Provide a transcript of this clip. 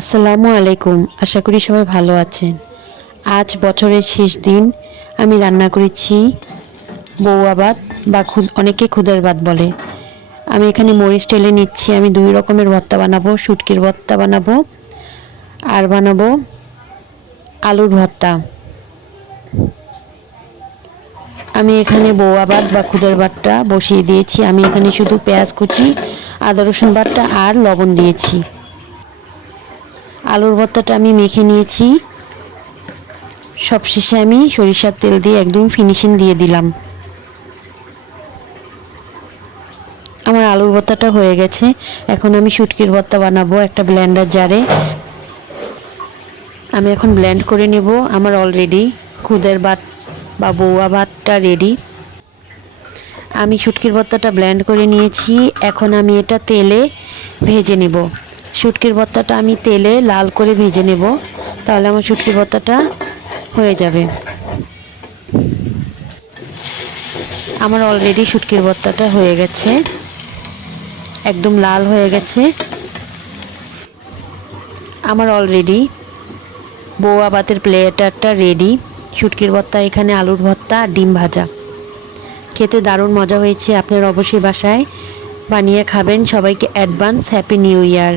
আসসালামু আলাইকুম। আশা করি সবাই ভালো আছেন। আজ বছরের শেষ দিন। আমি রান্না করেছি ভাত বা অনেকে খুদের ভাত বলে। আমি এখানে মরিচ টেলে নিচ্ছি। আমি দুই রকমের ভর্তা বানাবো। শুটকির ভর্তা বানাবো। আর বানাবো আলুর ভর্তা। আমি এখানে ভাত বা খুদের ভাতটা বসিয়ে দিয়েছি। আমি এখানে শুধু পেঁয়াজ কুচি, আদা রসুন ভাতটা আর লবণ দিয়েছি। আলুর ভর্তাটা আমি মেখে নিয়েছি। সবশেষে আমি সরিষার তেল দিয়ে একদম ফিনিশিং দিয়ে দিলাম। আমার আলুর ভর্তাটা হয়ে গেছে। এখন আমি শুটকির ভর্তা বানাবো একটা ব্লেন্ডার জারে আমি এখন ব্লেন্ড করে নেব। আমার অলরেডি খুদের ভাত বা বৌয়া ভাতটা রেডি আমি শুটকির ভর্তাটা ব্লেন্ড করে নিয়েছি। এখন আমি এটা তেলে ভেজে নেব। শুটকির ভর্তাটা আমি তেলে লাল করে ভেজে নেব। তাহলে আমার শুটকির ভর্তাটা হয়ে যাবে। আমার অলরেডি শুটকির ভর্তাটা হয়ে গেছে। একদম লাল হয়ে গেছে। আমার অলরেডি বৌয়া ভাতের প্লেটারটা রেডি শুটকির ভর্তা, এখানে আলুর ভর্তা আর ডিম ভাজা। খেতে দারুণ মজা হয়েছে। আপনার অবশ্যই বাসায় বানিয়ে খাবেন। সবাইকে অ্যাডভান্স হ্যাপি নিউ ইয়ার